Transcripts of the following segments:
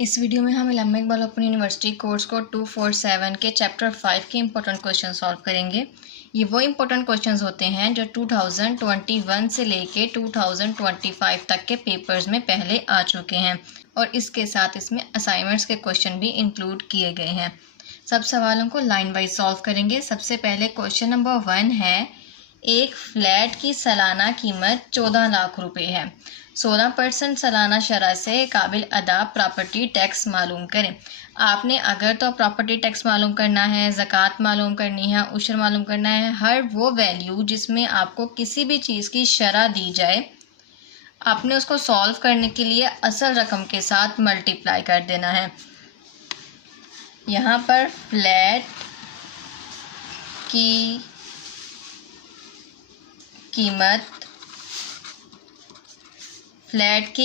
इस वीडियो में हम Islamic Iqbal open university course को 247 के चैप्टर 5 के इम्पोर्टेंट क्वेश्चन सॉल्व करेंगे। ये वो इम्पोर्टेंट क्वेश्चंस होते हैं जो 2021 से लेके 2025 तक के पेपर्स में पहले आ चुके हैं और इसके साथ इसमें असाइनमेंट्स के क्वेश्चन भी इंक्लूड किए गए हैं। सब सवालों को लाइन वाइज सॉल्व करेंगे। सबसे पहले क्वेश्चन नंबर 1 है, एक फ्लैट की सालाना कीमत 14 लाख रुपए है। 16% सालाना शरह से काबिल अदा प्रॉपर्टी टैक्स मालूम करें। आपने अगर तो प्रॉपर्टी टैक्स मालूम करना है, ज़कात मालूम करनी है, उशर मालूम करना है, हर वो वैल्यू जिसमें आपको किसी भी चीज़ की शरह दी जाए, आपने उसको सॉल्व करने के लिए असल रकम के साथ मल्टीप्लाई कर देना है। यहाँ पर फ्लैट की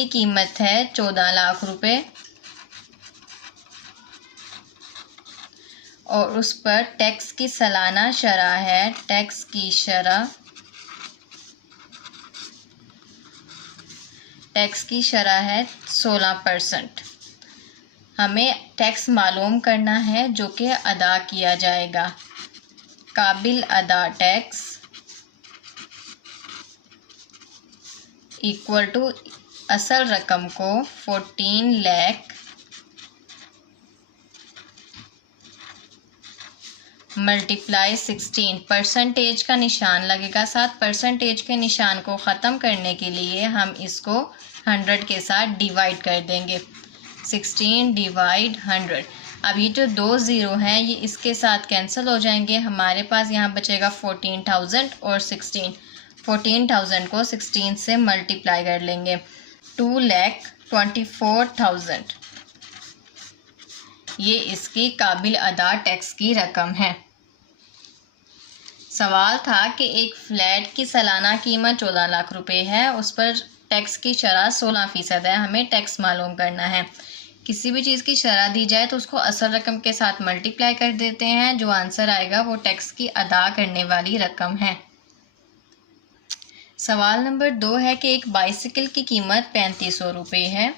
कीमत है 14 लाख रुपए और उस पर टैक्स की सालाना शरह है, टैक्स की शरह है 16%। हमें टैक्स मालूम करना है जो कि अदा किया जाएगा। काबिल अदा टैक्स इक्वल टू असल रकम को 14 लाख मल्टीप्लाई 16। परसेंटेज का निशान लगेगा साथ। परसेंटेज के निशान को ख़त्म करने के लिए हम इसको 100 के साथ डिवाइड कर देंगे। 16 डिवाइड 100। अब ये जो 2 ज़ीरो हैं ये इसके साथ कैंसिल हो जाएंगे। हमारे पास यहाँ बचेगा 14,000 और 16। 14,000 को 16 से मल्टीप्लाई कर लेंगे। 2,24,000 ये इसकी काबिल अदा टैक्स की रकम है। सवाल था कि एक फ्लैट की सालाना कीमत 14 लाख रुपए है, उस पर टैक्स की शरह 16% है। हमें टैक्स मालूम करना है। किसी भी चीज़ की शरह दी जाए तो उसको असल रकम के साथ मल्टीप्लाई कर देते हैं। जो आंसर आएगा वो टैक्स की अदा करने वाली रकम है। सवाल नंबर 2 है कि एक बाइसिकल की कीमत 3500 रुपये है।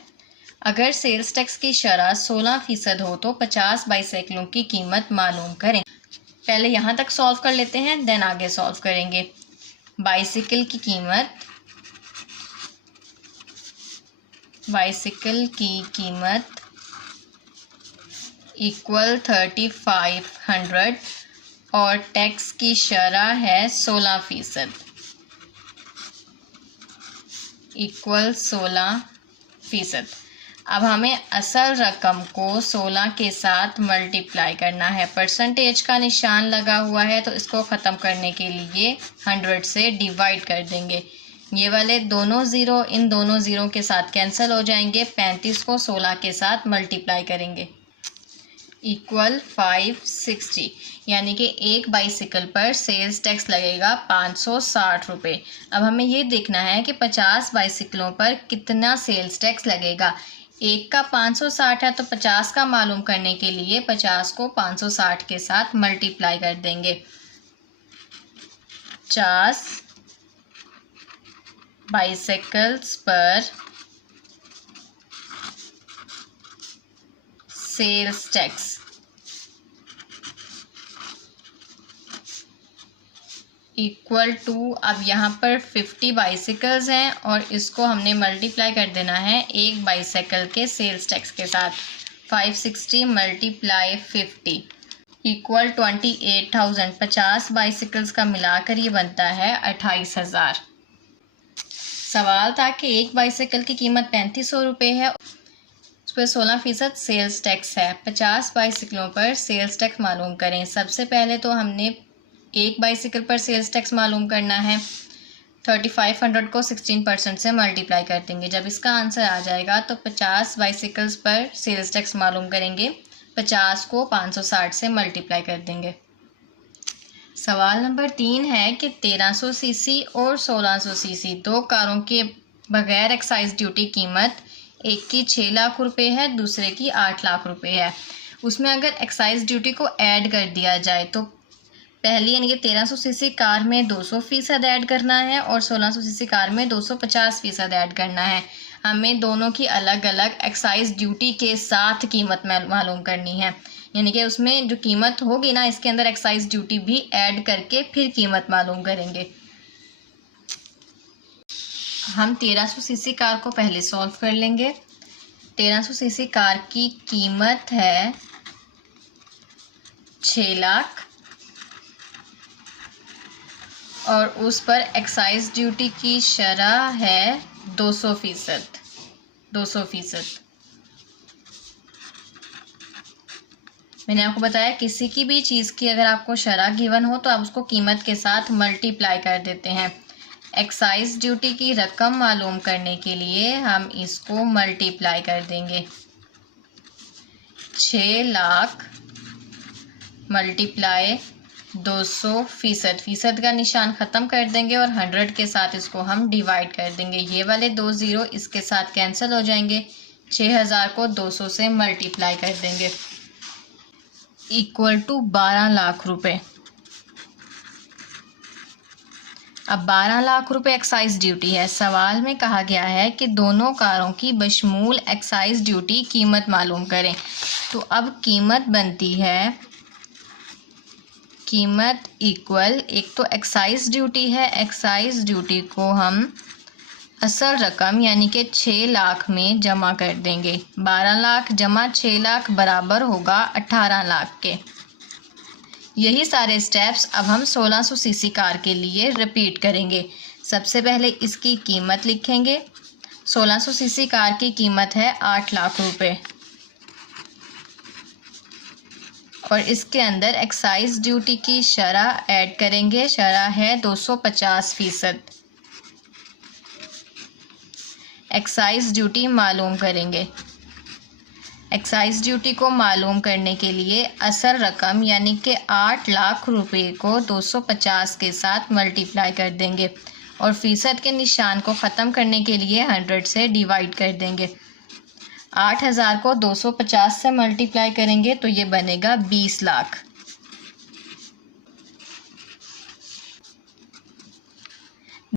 अगर सेल्स टैक्स की शरह 16% हो तो 50 बाइसाइकिलों की कीमत मालूम करें। पहले यहाँ तक सॉल्व कर लेते हैं, देन आगे सॉल्व करेंगे। बाइसिकल की कीमत इक्वल 3500 और टैक्स की शरह है 16% इक्वल 16%। अब हमें असल रकम को 16 के साथ मल्टीप्लाई करना है। परसेंटेज का निशान लगा हुआ है तो इसको ख़त्म करने के लिए 100 से डिवाइड कर देंगे। ये वाले दोनों ज़ीरो इन दोनों ज़ीरो के साथ कैंसिल हो जाएंगे। 35 को 16 के साथ मल्टीप्लाई करेंगे इक्वल 560, यानी कि एक बाइसिकल पर सेल्स टैक्स लगेगा 560 रुपये। अब हमें ये देखना है कि 50 बाइसिकलों पर कितना सेल्स टैक्स लगेगा। एक का 560 है तो 50 का मालूम करने के लिए 50 को 560 के साथ मल्टीप्लाई कर देंगे। 50 बाइसिकल्स पर सेल्स टैक्स इक्वल टू, अब यहाँ पर 50 बाइसिकल्स हैं और इसको हमने मल्टीप्लाई कर देना है एक बाइसाइकिल के सेल्स टैक्स के साथ। 560 मल्टीप्लाई 50 इक्वल 28,000। 50 बाइसिकल्स का मिलाकर ये बनता है 28,000। सवाल था कि एक बाइसाइकिल की कीमत 3500 रुपये है, उस पर 16% सेल्स टैक्स है। 50 बाइसिकलों पर सेल्स टैक्स मालूम करें। सबसे पहले तो हमने एक बाइसिकल पर सेल्स टैक्स मालूम करना है। 3500 को 16% से मल्टीप्लाई कर देंगे। जब इसका आंसर आ जाएगा तो 50 बाइसिकल्स पर सेल्स टैक्स मालूम करेंगे। 50 को 560 से मल्टीप्लाई कर देंगे। सवाल नंबर 3 है कि 1300 सीसी और 1600 सीसी दो कारों के बगैर एक्साइज ड्यूटी कीमत, एक की 6 लाख रुपए है, दूसरे की 8 लाख रुपए है। उसमें अगर एक्साइज ड्यूटी को ऐड कर दिया जाए तो पहली यानी कि 1300 सीसी कार में 200% ऐड करना है और 1600 सीसी कार में 250% ऐड करना है। हमें दोनों की अलग अलग एक्साइज ड्यूटी के साथ कीमत मालूम करनी है, यानी कि उसमें जो कीमत होगी ना इसके अंदर एक्साइज ड्यूटी भी ऐड करके फिर कीमत मालूम करेंगे। हम 1300 सीसी कार को पहले सॉल्व कर लेंगे। 1300 सीसी कार की कीमत है 6 लाख और उस पर एक्साइज ड्यूटी की शरह है 200%। मैंने आपको बताया किसी की भी चीज़ की अगर आपको शरह गिवन हो तो आप उसको कीमत के साथ मल्टीप्लाई कर देते हैं। एक्साइज ड्यूटी की रकम मालूम करने के लिए हम इसको मल्टीप्लाई कर देंगे। 6 लाख मल्टीप्लाई 200%, फीसद का निशान ख़त्म कर देंगे और 100 के साथ इसको हम डिवाइड कर देंगे। ये वाले 2 ज़ीरो इसके साथ कैंसिल हो जाएंगे। 6000 को 200 से मल्टीप्लाई कर देंगे इक्वल टू 12 लाख रुपए। अब 12 लाख रुपए एक्साइज ड्यूटी है। सवाल में कहा गया है कि दोनों कारों की बशमूल एक्साइज ड्यूटी कीमत मालूम करें। तो अब कीमत बनती है, कीमत इक्वल, एक तो एक्साइज ड्यूटी है, एक्साइज ड्यूटी को हम असल रकम यानी कि 6 लाख में जमा कर देंगे। 12 लाख जमा 6 लाख बराबर होगा 18 लाख के। यही सारे स्टेप्स अब हम 1600 सीसी कार के लिए रिपीट करेंगे। सबसे पहले इसकी कीमत लिखेंगे। 1600 सीसी कार की कीमत है 8 लाख रुपए और इसके अंदर एक्साइज ड्यूटी की शरह ऐड करेंगे। शरह है 250%। एक्साइज ड्यूटी मालूम करेंगे। एक्साइज ड्यूटी को मालूम करने के लिए असल रकम यानी कि 8 लाख रुपए को 250 के साथ मल्टीप्लाई कर देंगे और फीसद के निशान को ख़त्म करने के लिए 100 से डिवाइड कर देंगे। 8000 को 250 से मल्टीप्लाई करेंगे तो ये बनेगा 20 लाख।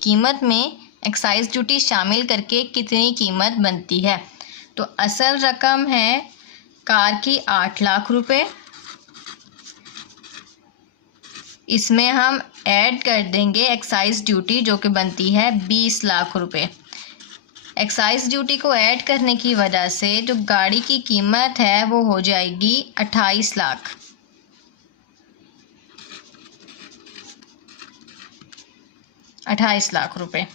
कीमत में एक्साइज ड्यूटी शामिल करके कितनी कीमत बनती है? तो असल रकम है कार की 8 लाख रुपए, इसमें हम ऐड कर देंगे एक्साइज ड्यूटी जो कि बनती है 20 लाख रुपए। एक्साइज ड्यूटी को ऐड करने की वजह से जो गाड़ी की कीमत है वो हो जाएगी 28 लाख। रुपए।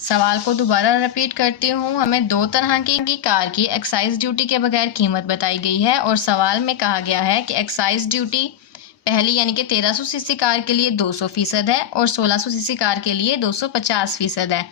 सवाल को दोबारा रिपीट करती हूँ। हमें 2 तरह की कार की एक्साइज ड्यूटी के बगैर कीमत बताई गई है और सवाल में कहा गया है कि एक्साइज ड्यूटी पहली यानी कि 1300 सीसी कार के लिए 200% है और 1600 सीसी कार के लिए 250% है।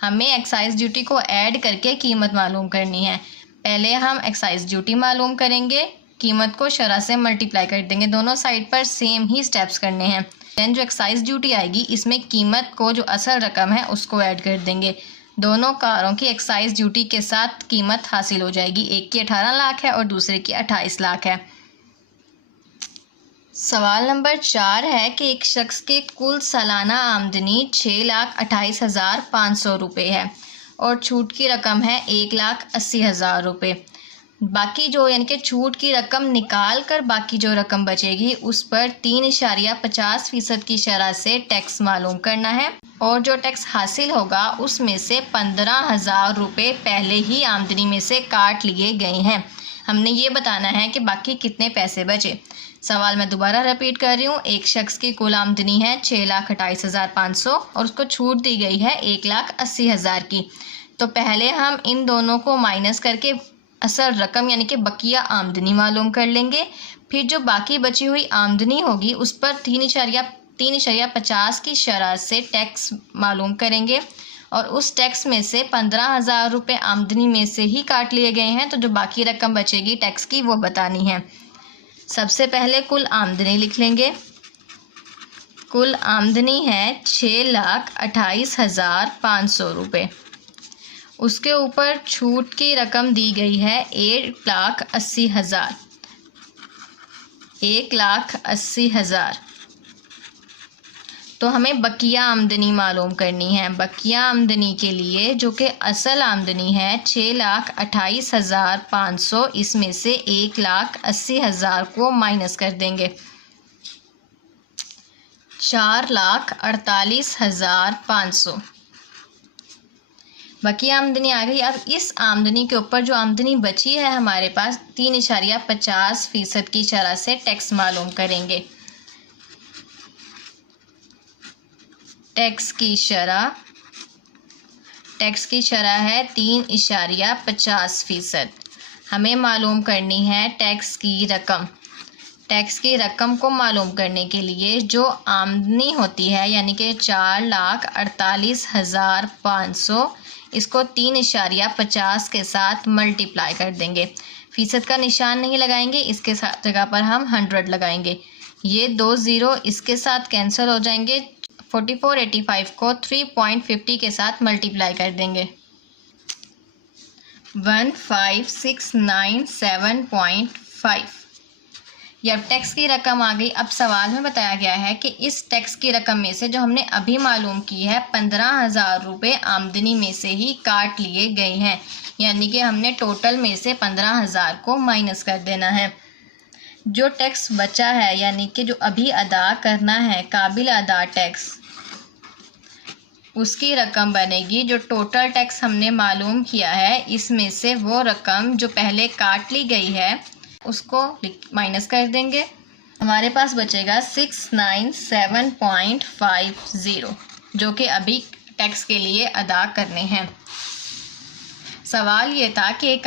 हमें एक्साइज ड्यूटी को ऐड करके कीमत मालूम करनी है। पहले हम एक्साइज ड्यूटी मालूम करेंगे, कीमत को शरह से मल्टीप्लाई कर देंगे। दोनों साइड पर सेम ही स्टेप्स करने हैं। देन जो एक्साइज ड्यूटी आएगी इसमें कीमत को जो असल रकम है उसको ऐड कर देंगे। दोनों कारों की एक्साइज ड्यूटी के साथ कीमत हासिल हो जाएगी। एक की 18 लाख है और दूसरे की 28 लाख है। सवाल नंबर 4 है कि एक शख्स के कुल सालाना आमदनी 6,28,500 रुपये है और छूट की रकम है 1,80,000 रुपये। बाकी जो यानी कि छूट की रकम निकाल कर बाकी जो रकम बचेगी उस पर 3.50% की शरह से टैक्स मालूम करना है और जो टैक्स हासिल होगा उसमें से 15,000 रुपये पहले ही आमदनी में से काट लिए गए हैं। हमने ये बताना है कि बाकी कितने पैसे बचे। सवाल मैं दोबारा रिपीट कर रही हूँ। एक शख्स की कुल आमदनी है 6,28,500 और उसको छूट दी गई है 1,80,000 की। तो पहले हम इन दोनों को माइनस करके असल रकम यानी कि बकिया आमदनी मालूम कर लेंगे। फिर जो बाकी बची हुई आमदनी होगी उस पर 3.50 की शरह से टैक्स मालूम करेंगे और उस टैक्स में से 15,000 रुपये आमदनी में से ही काट लिए गए हैं। तो जो बाकी रकम बचेगी टैक्स की वो बतानी है। सबसे पहले कुल आमदनी लिख लेंगे। कुल आमदनी है 6,28,500 रुपये। उसके ऊपर छूट की रकम दी गई है 1,80,000। 1,80,000 तो हमें बकिया आमदनी मालूम करनी है। बकिया आमदनी के लिए जो कि असल आमदनी है 6,28,500, इसमें से 1,80,000 को माइनस कर देंगे। 4,48,500 बकिया आमदनी आ गई। अब इस आमदनी के ऊपर जो आमदनी बची है हमारे पास 3.50% की शरह से टैक्स मालूम करेंगे। टैक्स की शरह है 3.50%। हमें मालूम करनी है टैक्स की रकम। टैक्स की रकम को मालूम करने के लिए जो आमदनी होती है यानी कि 4,48,500, इसको 3.50 के साथ मल्टीप्लाई कर देंगे। फीसद का निशान नहीं लगाएंगे, इसके साथ जगह पर हम 100 लगाएंगे। ये 2 ज़ीरो इसके साथ कैंसिल हो जाएंगे। 4485 को 3.50 के साथ मल्टीप्लाई कर देंगे। 15,697.5। ये अब टैक्स की रकम आ गई। अब सवाल में बताया गया है कि इस टैक्स की रकम में से जो हमने अभी मालूम की है 15,000 रुपये आमदनी में से ही काट लिए गए हैं, यानी कि हमने टोटल में से 15,000 को माइनस कर देना है। जो टैक्स बचा है यानी कि जो अभी अदा करना है काबिल अदा टैक्स, उसकी रकम बनेगी जो टोटल टैक्स हमने मालूम किया है, इसमें से वो रकम जो पहले काट ली गई है उसको माइनस कर देंगे। हमारे पास बचेगा 697.50 जो कि अभी टैक्स के लिए अदा करने हैं। सवाल ये था कि एक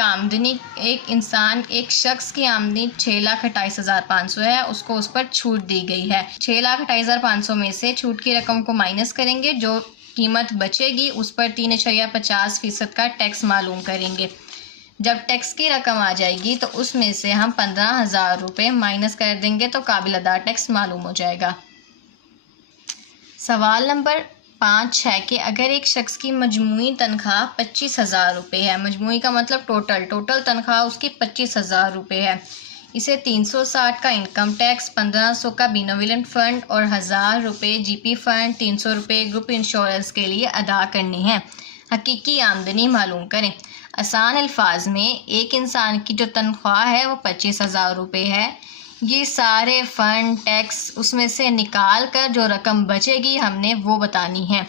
शख्स की आमदनी 6,28,500 है, उसको उस पर छूट दी गई है। 6,28,500 में से छूट की रकम को माइनस करेंगे, जो कीमत बचेगी उस पर 3.50% का टैक्स मालूम करेंगे। जब टैक्स की रकम आ जाएगी तो उसमें से हम 15,000 रुपये माइनस कर देंगे तो काबिल अदा टैक्स मालूम हो जाएगा। सवाल नंबर 5 है कि अगर एक शख्स की मजमूई तनख्वाह 25,000 रुपये है, मजमूई का मतलब टोटल तनख्वाह उसकी 25,000 रुपये है, इसे 360 का इनकम टैक्स, 1500 का बिनोविलेंट फ़ंड और 1,000 रुपये जीपी फ़ंड, 300 रुपये ग्रुप इंश्योरेंस के लिए अदा करनी है। हकीकी आमदनी मालूम करें। आसान अल्फाज में एक इंसान की जो तनख्वाह है वो 25,000 रुपये है। ये सारे फ़ंड टैक्स उसमें से निकाल कर जो रकम बचेगी हमने वो बतानी है।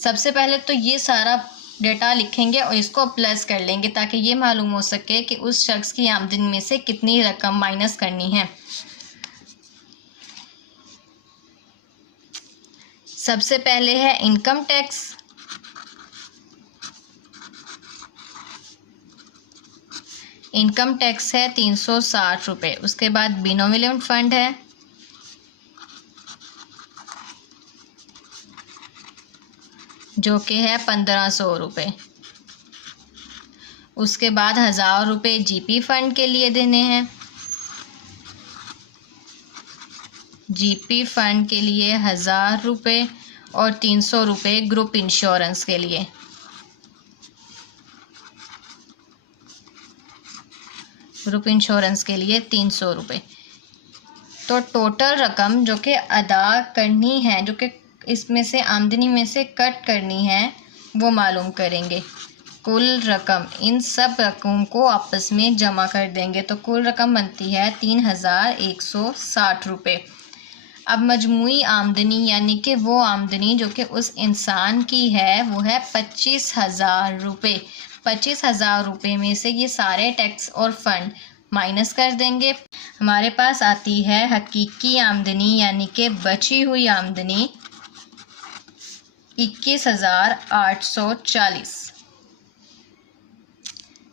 सबसे पहले तो ये सारा डेटा लिखेंगे और इसको प्लस कर लेंगे ताकि ये मालूम हो सके कि उस शख्स की आमदनी में से कितनी रकम माइनस करनी है। सबसे पहले है इनकम टैक्स। इनकम टैक्स है 360 रुपये। उसके बाद बिनोविलेंट फ़ंड है, जो कि है 1,500 रुपये। उसके बाद 1,000 रुपये जीपी फ़ंड के लिए देने हैं। जीपी फ़ंड के लिए 1,000 रुपये और 300 रुपये ग्रुप इंश्योरेंस के लिए। ग्रुप इंश्योरेंस के लिए 300 रुपये। तो टोटल रकम जो कि अदा करनी है, जो कि इसमें से आमदनी में से कट करनी है, वो मालूम करेंगे। कुल रकम, इन सब रकम को आपस में जमा कर देंगे तो कुल रकम बनती है 3,160 रुपये। अब मजमूई आमदनी यानी कि वो आमदनी जो कि उस इंसान की है वो है 25,000 रुपये। 25,000 रुपये में से ये सारे टैक्स और फ़ंड माइनस कर देंगे। हमारे पास आती है हकीकी आमदनी यानी कि बची हुई आमदनी 21,840।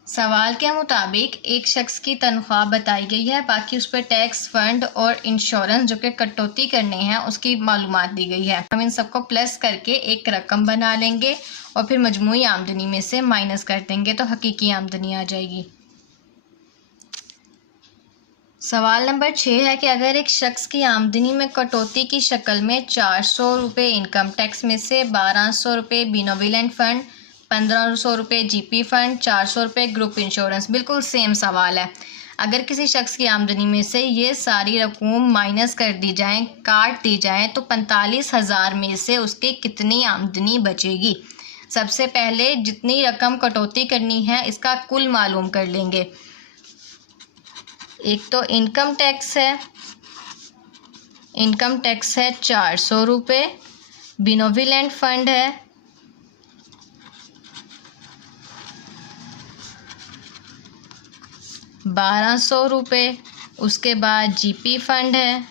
सवाल के मुताबिक एक शख्स की तनख्वाह बताई गई है, बाकी उस पर टैक्स, फ़ंड और इंश्योरेंस जो कि कटौती करने हैं उसकी मालूमात दी गई है। हम इन सबको प्लस करके एक रकम बना लेंगे और फिर मजमूई आमदनी में से माइनस कर देंगे तो हकीकी आमदनी आ जाएगी। सवाल नंबर 6 है कि अगर एक शख्स की आमदनी में कटौती की शक्ल में 400 रुपये इनकम टैक्स में से, 1,200 रुपये बिनोविलेंट फ़ंड, 1,500 रुपये जीपी फ़ंड, 400 रुपये ग्रुप इंश्योरेंस, बिल्कुल सेम सवाल है। अगर किसी शख्स की आमदनी में से ये सारी रकूम माइनस कर दी जाए, काट दी जाए, तो 45,000 में से उसकी कितनी आमदनी बचेगी। सबसे पहले जितनी रकम कटौती करनी है इसका कुल मालूम कर लेंगे। एक तो इनकम टैक्स है, इनकम टैक्स है 400 रुपये, बिनोविलेंट फ़ंड है 1200 रुपये, उसके बाद जीपी फ़ंड है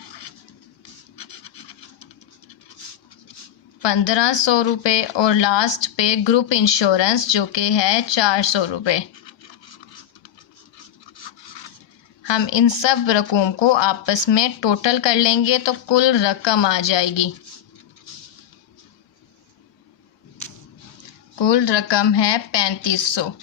1500 रुपये और लास्ट पे ग्रुप इंश्योरेंस जो कि है 400 रुपये। हम इन सब रकम को आपस में टोटल कर लेंगे तो कुल रकम आ जाएगी। कुल रकम है 3500।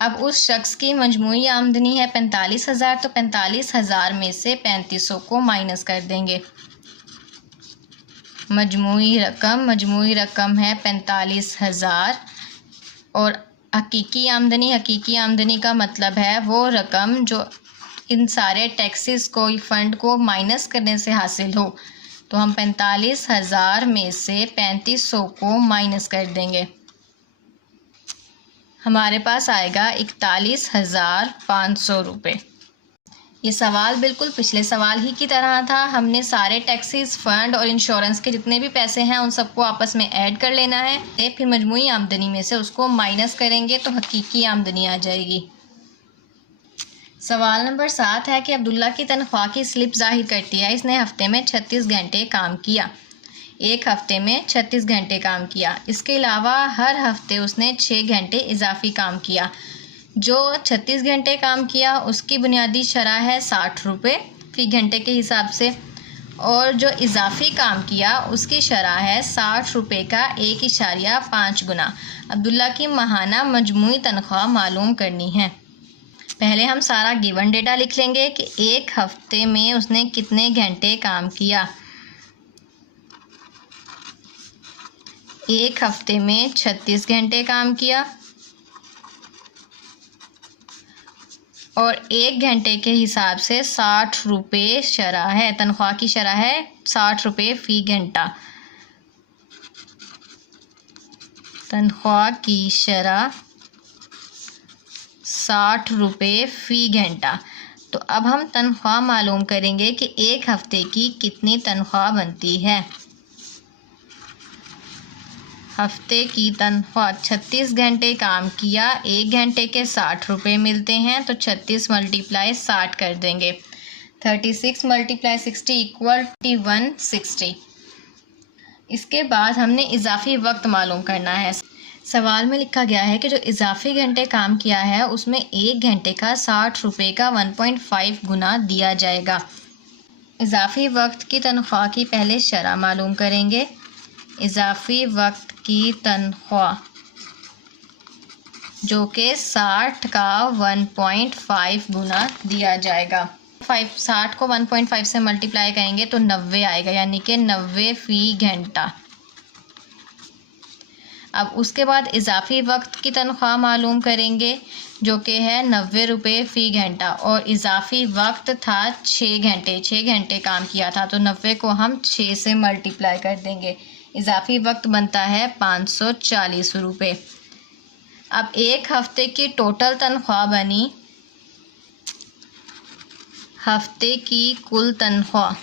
अब उस शख्स की मजमूई आमदनी है 45,000, तो 45,000 में से 3500 को माइनस कर देंगे। मजमूई रकम है 45,000 और हकीकी आमदनी का मतलब है वो रकम जो इन सारे टैक्सेस को, फ़ंड को माइनस करने से हासिल हो। तो हम 45,000 में से 3500 को माइनस कर देंगे, हमारे पास आएगा 41,500 रुपये। ये सवाल बिल्कुल पिछले सवाल ही की तरह था। हमने सारे टैक्सेस, फ़ंड और इंश्योरेंस के जितने भी पैसे हैं उन सबको आपस में ऐड कर लेना है, फिर मजमूई आमदनी में से उसको माइनस करेंगे तो हकीकी आमदनी आ जाएगी। सवाल नंबर 7 है कि अब्दुल्ला की तनख्वाह की स्लिप जाहिर करती है इसने हफ्ते में 36 घंटे काम किया। एक हफ्ते में 36 घंटे काम किया, इसके अलावा हर हफ्ते उसने 6 घंटे इजाफी काम किया। जो 36 घंटे काम किया उसकी बुनियादी शरह है 60 रुपये फ़ी घंटे के हिसाब से, और जो इजाफी काम किया उसकी शरह है 60 रुपये का 1.5 गुना। अब्दुल्ला की माहाना मजमूई तनख्वाह मालूम करनी है। पहले हम सारा गिवन डेटा लिख लेंगे कि एक हफ्ते में उसने कितने घंटे काम किया। एक हफ्ते में 36 घंटे काम किया और 1 घंटे के हिसाब से 60 रुपये शरह है, तनख्वाह की शरह है 60 रुपये फ़ी घंटा। तनख्वाह की शरह 60 रुपये फ़ी घंटा। तो अब हम तनख्वाह मालूम करेंगे कि एक हफ्ते की कितनी तनख्वाह बनती है। हफ्ते की तनख्वाह 36 घंटे काम किया, 1 घंटे के 60 रुपये मिलते हैं, तो 36 × 60 कर देंगे। 36 × 60 = 160। इसके बाद हमने इजाफी वक्त मालूम करना है। सवाल में लिखा गया है कि जो इजाफी घंटे काम किया है उसमें 1 घंटे का 60 रुपये का 1.5 गुना दिया जाएगा। इजाफी वक्त की तनख्वाह की पहले शरह मालूम करेंगे। इजाफी वक्त की तनख्वाह जो कि 60 का 1.5 गुना दिया जाएगा। 60 को 1.5 से मल्टीप्लाई करेंगे तो 90 आएगा, यानी कि 90 फ़ी घंटा। अब उसके बाद इजाफी वक्त की तनख्वाह मालूम करेंगे जो कि है 90 रुपये फ़ी घंटा, और इजाफी वक्त था 6 घंटे। 6 घंटे काम किया था तो 90 को हम 6 से मल्टीप्लाई कर देंगे। इजाफी वक्त बनता है 540 रुपये। अब एक हफ्ते की टोटल तनख्वाह बनी, हफ्ते की कुल तनख्वाह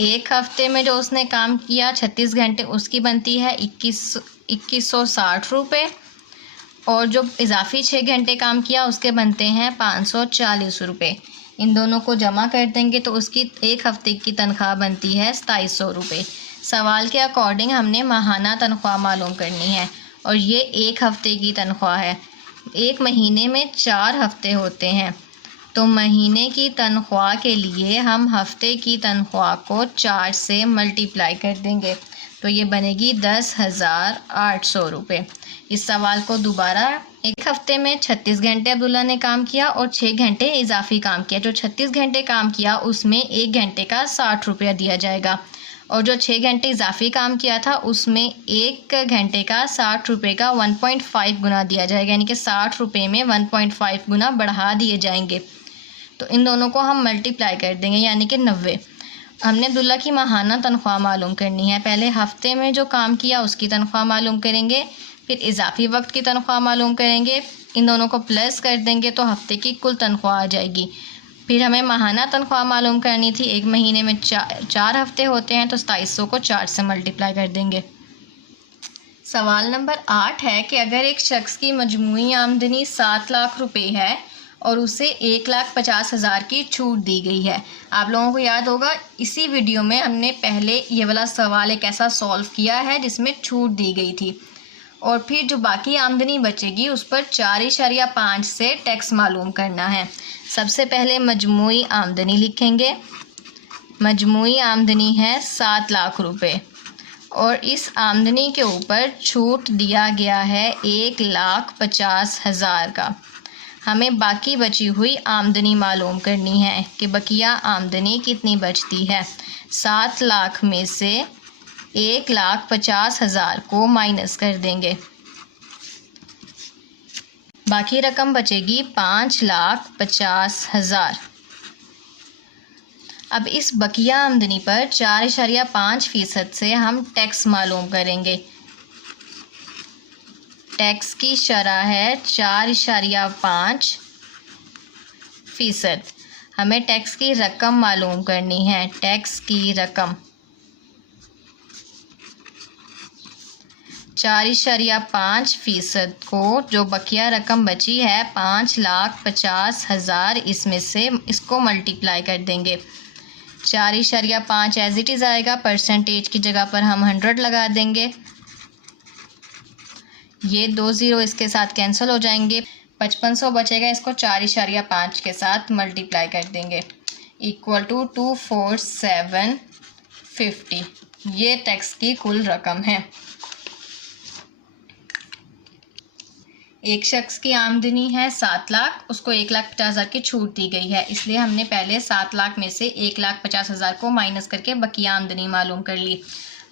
एक हफ्ते में जो उसने काम किया 36 घंटे उसकी बनती है 2160 रुपये, और जो इजाफी 6 घंटे काम किया उसके बनते हैं 540 रुपये। इन दोनों को जमा कर देंगे तो उसकी एक हफ्ते की तनख्वाह बनती है 2700 रुपये। सवाल के अकॉर्डिंग हमने माहाना तनख्वाह मालूम करनी है और ये एक हफ्ते की तनख्वाह है। एक महीने में 4 हफ्ते होते हैं, तो महीने की तनख्वाह के लिए हम हफ्ते की तनख्वाह को 4 से मल्टीप्लाई कर देंगे, तो ये बनेगी 10,800 रुपये। इस सवाल को दोबारा, एक हफ्ते में 36 घंटे अब्दुल्ला ने काम किया और 6 घंटे इजाफी काम किया। जो 36 घंटे काम किया उसमें 1 घंटे का 60 रुपया दिया जाएगा, और जो 6 घंटे इजाफी काम किया था उसमें 1 घंटे का 60 रुपये का 1.5 गुना दिया जाएगा, यानी कि 60 रुपये में 1.5 गुना बढ़ा दिए जाएंगे। तो इन दोनों को हम मल्टीप्लाई कर देंगे, यानी कि 90। हमने अब्दुल्ला की माहाना तनख्वाह मालूम करनी है। पहले हफ्ते में जो काम किया उसकी तनख्वाह मालूम करेंगे, फिर इजाफी वक्त की तनख्वाह मालूम करेंगे, इन दोनों को प्लस कर देंगे तो हफ्ते की कुल तनख्वाह आ जाएगी। फिर हमें माहाना तनख्वाह मालूम करनी थी। एक महीने में 4 हफ्ते होते हैं, तो 2700 को 4 से मल्टीप्लाई कर देंगे। सवाल नंबर 8 है कि अगर एक शख्स की मजमूई आमदनी 7 लाख रुपए है और उसे 1,50,000 की छूट दी गई है। आप लोगों को याद होगा इसी वीडियो में हमने पहले ये वाला सवाल एक ऐसा सॉल्व किया है जिसमें छूट दी गई थी, और फिर जो बाकी आमदनी बचेगी उस पर 4.5 से टैक्स मालूम करना है। सबसे पहले मजमूई आमदनी लिखेंगे। मजमूई आमदनी है 7 लाख रुपए और इस आमदनी के ऊपर छूट दिया गया है 1,50,000 का। हमें बाकी बची हुई आमदनी मालूम करनी है कि बकिया आमदनी कितनी बचती है। 7 लाख में से 1,50,000 को माइनस कर देंगे, बाकी रकम बचेगी 5,50,000। अब इस बकिया आमदनी पर 4.5% से हम टैक्स मालूम करेंगे। टैक्स की शरह है 4.5%। हमें टैक्स की रकम मालूम करनी है। टैक्स की रकम 4.5% को जो बकिया रकम बची है 5,50,000, इसमें से इसको मल्टीप्लाई कर देंगे। 4.5 एज इट इज़ आएगा, परसेंटेज की जगह पर हम 100 लगा देंगे। ये 2 0 इसके साथ कैंसिल हो जाएंगे। 5500 बचेगा, इसको 4.5 के साथ मल्टीप्लाई कर देंगे, इक्वल टू 24750। ये टैक्स की कुल रकम है। एक शख्स की आमदनी है 7 लाख, उसको 1,50,000 की छूट दी गई है, इसलिए हमने पहले 7 लाख में से 1,50,000 को माइनस करके बकिया आमदनी मालूम कर ली।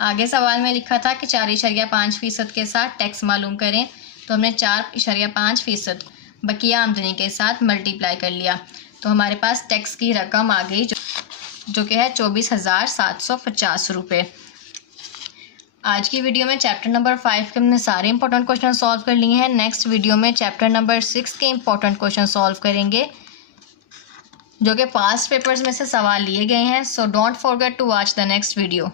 आगे सवाल में लिखा था कि 4.5% के साथ टैक्स मालूम करें, तो हमने 4.5% बकिया आमदनी के साथ मल्टीप्लाई कर लिया, तो हमारे पास टैक्स की रकम आ गई जो कि है 24,750 रुपये। आज की वीडियो में चैप्टर नंबर 5 के हमने सारे इंपॉर्टेंट क्वेश्चन सॉल्व कर लिए हैं। नेक्स्ट वीडियो में चैप्टर नंबर 6 के इंपॉर्टेंट क्वेश्चन सॉल्व करेंगे जो कि पास्ट पेपर्स में से सवाल लिए गए हैं। So don't forget to watch the next video.